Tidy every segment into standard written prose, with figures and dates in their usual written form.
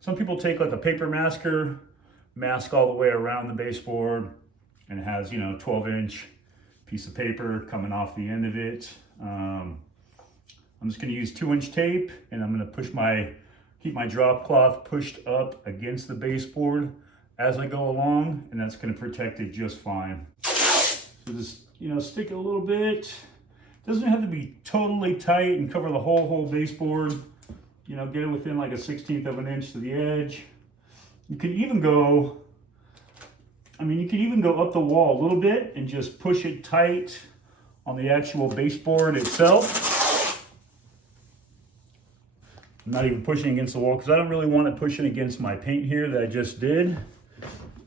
Some people take like a paper masker, mask all the way around the baseboard, and it has, 12-inch piece of paper coming off the end of it. I'm just going to use 2-inch tape, and I'm going to keep my drop cloth pushed up against the baseboard as I go along, and that's going to protect it just fine. So just, stick it a little bit. Doesn't have to be totally tight and cover the whole baseboard. Get it within like a 1/16 of an inch to the edge. You could even go up the wall a little bit and just push it tight on the actual baseboard itself. I'm not even pushing against the wall because I don't really want it pushing against my paint here that I just did.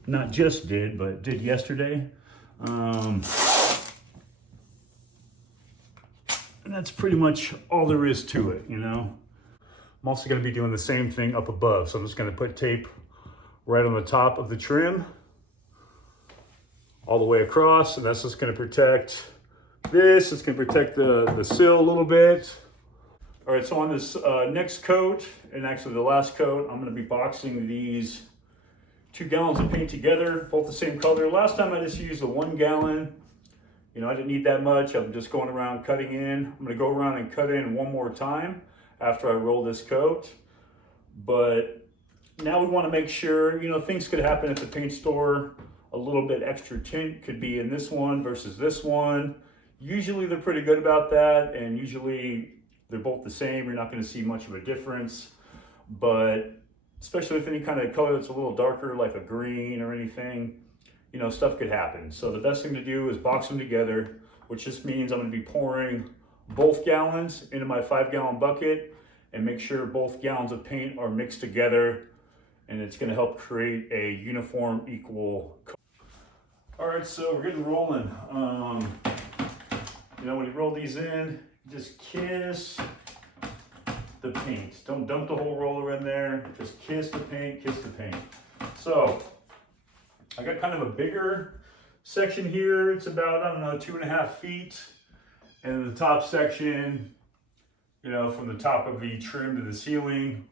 Not just did, but did yesterday. And that's pretty much all there is to it, I'm also going to be doing the same thing up above. So I'm just going to put tape right on the top of the trim all the way across, and that's just going to protect this. It's going to protect the sill a little bit. All right, so on this next coat, and actually the last coat, I'm going to be boxing these 2 gallons of paint together, both the same color. Last time I just used the 1 gallon. I didn't need that much. I'm just going around cutting in. I'm going to go around and cut in one more time after I roll this coat. But now we want to make sure, things could happen at the paint store. A little bit extra tint could be in this one versus this one. Usually they're pretty good about that, and usually they're both the same. You're not going to see much of a difference. But especially with any kind of color that's a little darker, like a green or anything, stuff could happen. So the best thing to do is box them together, which just means I'm going to be pouring both gallons into my 5-gallon bucket and make sure both gallons of paint are mixed together, and it's going to help create a uniform, equal color. All right, so we're getting rolling. When you roll these in, just kiss the paint. Don't dump the whole roller in there. Just kiss the paint, kiss the paint. So I got kind of a bigger section here. It's about, 2.5 feet. And the top section, from the top of the trim to the ceiling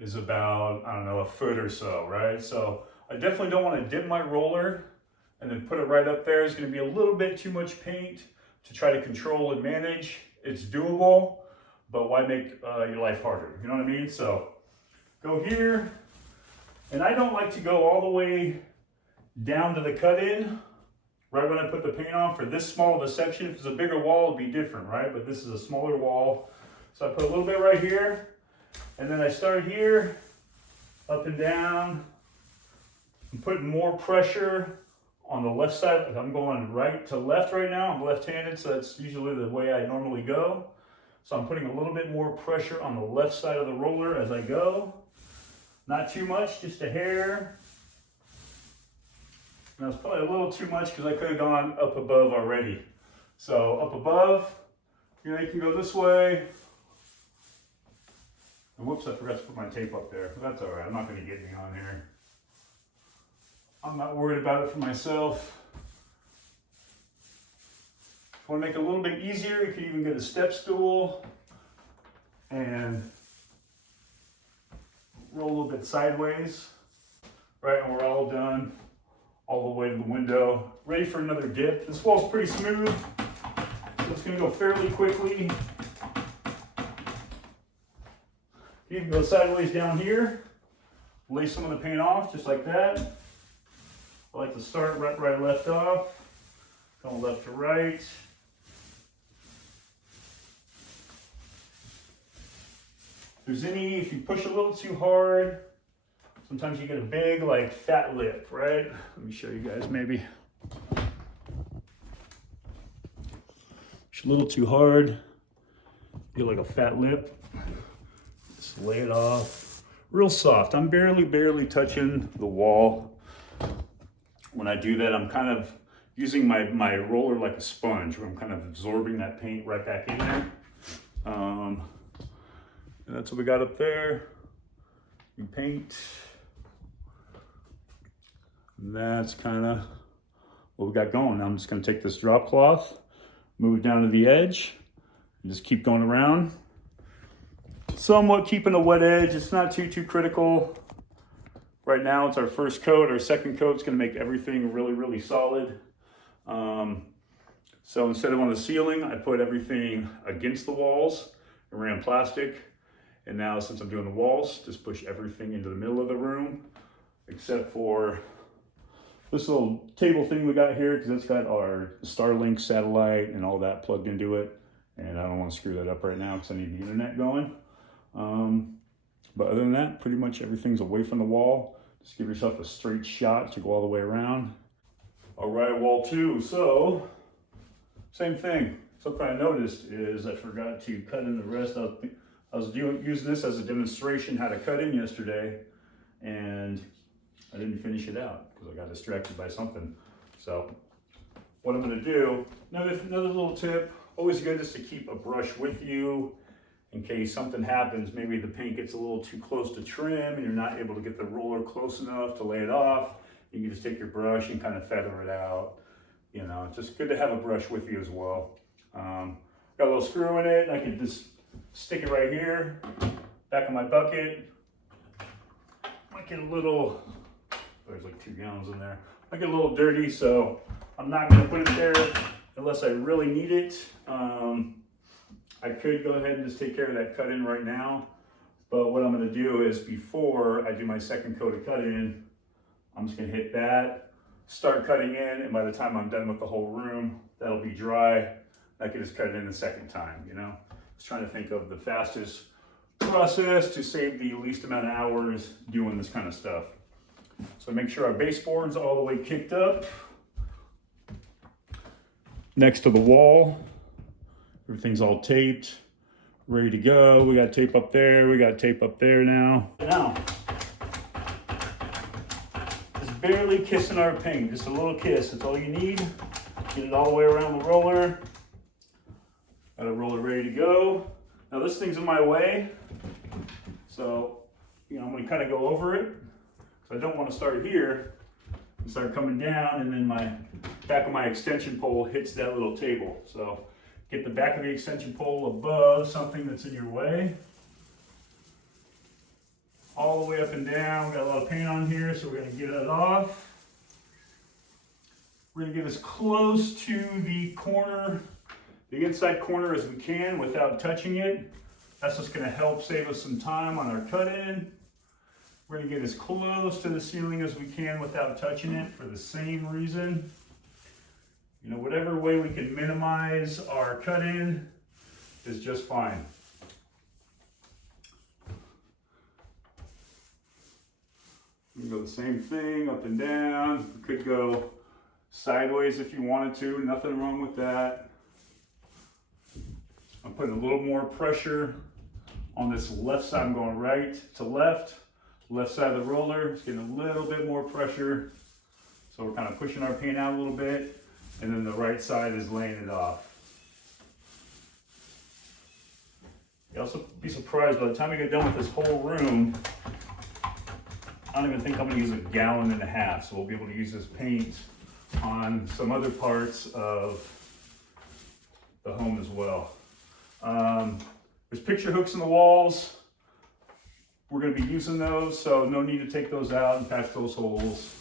is about, a foot or so, right? So I definitely don't want to dip my roller and then put it right up there. It's going to be a little bit too much paint to try to control and manage. It's doable, but why make your life harder? You know what I mean? So go here, and I don't like to go all the way down to the cut-in right when I put the paint on for this small of a section. If it's a bigger wall, it'd be different, right? But this is a smaller wall. So I put a little bit right here, and then I start here, up and down. I'm putting more pressure on the left side. I'm going right to left right now. I'm left-handed, so that's usually the way I normally go. So I'm putting a little bit more pressure on the left side of the roller as I go. Not too much, just a hair. Now it's probably a little too much because I could have gone up above already. So up above, you can go this way. And whoops, I forgot to put my tape up there. But that's all right, I'm not going to get me on here. I'm not worried about it for myself. If you want to make it a little bit easier, you can even get a step stool and roll a little bit sideways. Right, and we're all done. All the way to the window. Ready for another dip. This wall's pretty smooth, so it's going to go fairly quickly. You can go sideways down here. Lay some of the paint off, just like that. I like to start right where I left off. Going left to right. If you push a little too hard, sometimes you get a big, fat lip, right? Let me show you guys maybe. Push a little too hard, get like a fat lip. Just lay it off. Real soft. I'm barely touching the wall. When I do that, I'm kind of using my roller like a sponge, where I'm kind of absorbing that paint right back in there. And that's what we got up there. We paint. And that's kind of what we got going. Now I'm just going to take this drop cloth, move it down to the edge, and just keep going around. Somewhat keeping a wet edge. It's not too critical. Right now it's our first coat. Our second coat's gonna make everything really, really solid. So instead of on the ceiling, I put everything against the walls and ran plastic. And now since I'm doing the walls, just push everything into the middle of the room, except for this little table thing we got here, because it's got our Starlink satellite and all that plugged into it. And I don't want to screw that up right now because I need the internet going. But other than that, pretty much everything's away from the wall. Just give yourself a straight shot to go all the way around. All right, wall 2. So, same thing. Something I noticed is I forgot to cut in the rest. I was using this as a demonstration how to cut in yesterday, and I didn't finish it out because I got distracted by something. So what I'm gonna do, another little tip, always good is to keep a brush with you in case something happens. Maybe the paint gets a little too close to trim and you're not able to get the roller close enough to lay it off. You can just take your brush and kind of feather it out. You know, it's just good to have a brush with you as well. Got a little screw in it. I can just stick it right here, back of my bucket. Might get a little, there's like 2 gallons in there. Might get a little dirty, so I'm not gonna put it there unless I really need it. I could go ahead and just take care of that cut in right now, but what I'm gonna do is before I do my second coat of cut in, I'm just gonna hit that, start cutting in, and by the time I'm done with the whole room, that'll be dry. I can just cut it in the second time, you know? Just trying to think of the fastest process to save the least amount of hours doing this kind of stuff. So make sure our baseboard's all the way kicked up next to the wall. Everything's all taped, ready to go. We got tape up there, we got tape up there now. Now, just barely kissing our paint, just a little kiss, that's all you need. Get it all the way around the roller. Got a roller ready to go. Now this thing's in my way, so I'm gonna kind of go over it. So I don't want to start here and start coming down, and then my back of my extension pole hits that little table. So get the back of the extension pole above something that's in your way. All the way up and down. We got a lot of paint on here, so we're gonna get it off. We're gonna get as close to the corner, the inside corner as we can without touching it. That's just gonna help save us some time on our cut-in. We're gonna get as close to the ceiling as we can without touching it for the same reason. You know, whatever way we can minimize our cut-in is just fine. You can go the same thing, up and down. You could go sideways if you wanted to, nothing wrong with that. I'm putting a little more pressure on this left side. I'm going right to left side of the roller. It's getting a little bit more pressure. So we're kind of pushing our paint out a little bit, and then the right side is laying it off. You'll also be surprised by the time we get done with this whole room, I don't even think I'm gonna use 1.5 gallons, so we'll be able to use this paint on some other parts of the home as well. There's picture hooks in the walls. We're going to be using those, so no need to take those out and patch those holes.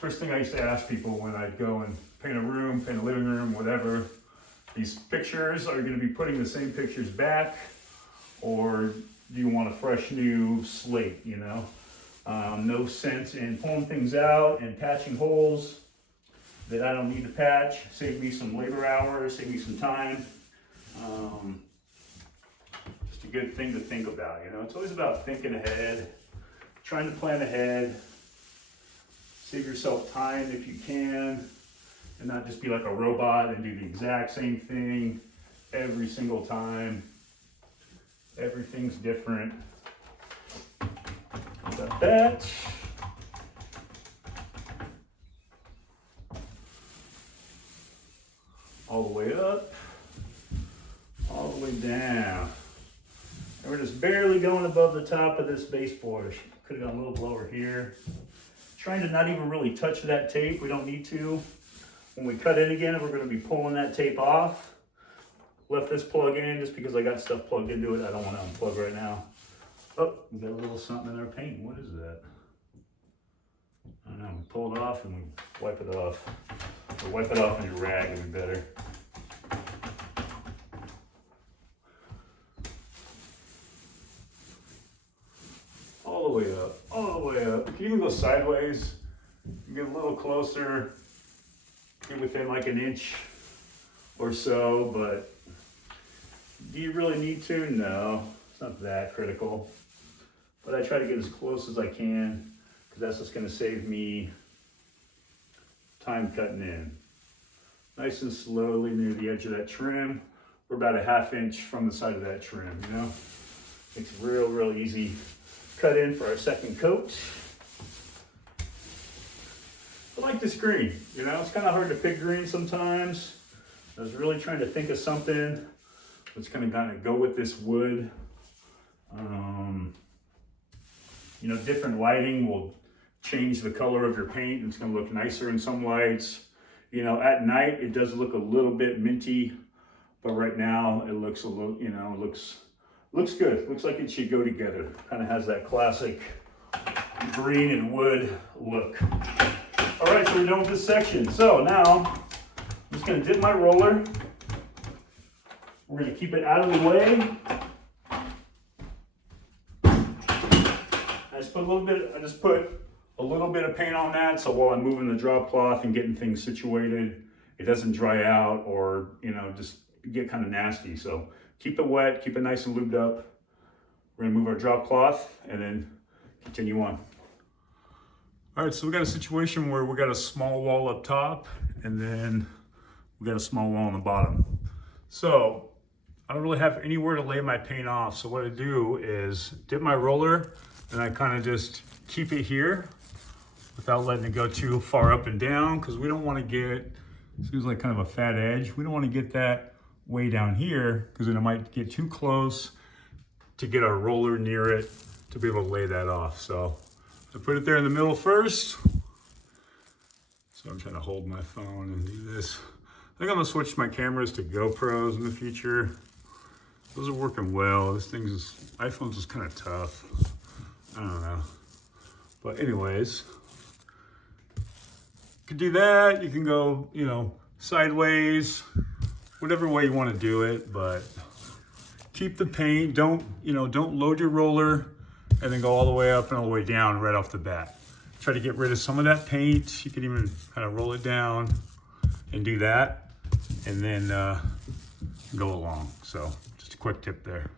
First thing I used to ask people when I'd go and paint a room, paint a living room, whatever, these pictures, are you going to be putting the same pictures back, or do you want a fresh new slate, you know? No sense in pulling things out and patching holes that I don't need to patch. Save me some labor hours, save me some time. Just a good thing to think about, you know? It's always about thinking ahead, trying to plan ahead. Save yourself time if you can, and not just be like a robot and do the exact same thing every single time. Everything's different. Got that. All the way up, all the way down. And we're just barely going above the top of this baseboard. Could have gone a little lower here. Trying to not even really touch that tape. We don't need to. When we cut in again, we're going to be pulling that tape off. Left this plug in just because I got stuff plugged into it I don't want to unplug right now. Oh, we got a little something in our paint. What is that? I don't know. We pull it off and we wipe it off. Or wipe it off on your rag would be better. All the way up, all the way up. You can even go sideways. You get a little closer, get within like an inch or so, but do you really need to? No, it's not that critical. But I try to get as close as I can because that's just going to save me time cutting in. Nice and slowly near the edge of that trim. We're about a ½ inch from the side of that trim, you know? Makes it real easy cut in for our second coat. I like this green, you know? It's kind of hard to pick green sometimes. I was really trying to think of something that's going to kind of go with this wood. You know, different lighting will change the color of your paint. It's going to look nicer in some lights. You know, at night it does look a little bit minty, but right now it looks a little, you know, looks good. Looks like it should go together. Kind of has that classic green and wood look. All right, so we're done with this section. So now I'm just going to dip my roller. We're going to keep it out of the way. I just put a little bit of paint on that, so while I'm moving the drop cloth and getting things situated, it doesn't dry out or, you know, just get kind of nasty. So keep it wet, keep it nice and lubed up. We're gonna move our drop cloth and then continue on. All right, so we got a situation where we got a small wall up top and then we got a small wall on the bottom. So I don't really have anywhere to lay my paint off. So what I do is dip my roller and I kind of just keep it here without letting it go too far up and down, because we don't want to get, seems like kind of a fat edge. We don't want to get that way down here because then it might get too close to get our roller near it to be able to lay that off. So I put it there in the middle first. So I'm trying to hold my phone and do this. I think I'm gonna switch my cameras to GoPros in the future. Those are working well. This iPhone's just kind of tough. I don't know. But anyways, you can do that. You can go, you know, sideways, whatever way you want to do it, but keep the paint. Don't load your roller and then go all the way up and all the way down right off the bat. Try to get rid of some of that paint. You can even kind of roll it down and do that and then go along. So just a quick tip there.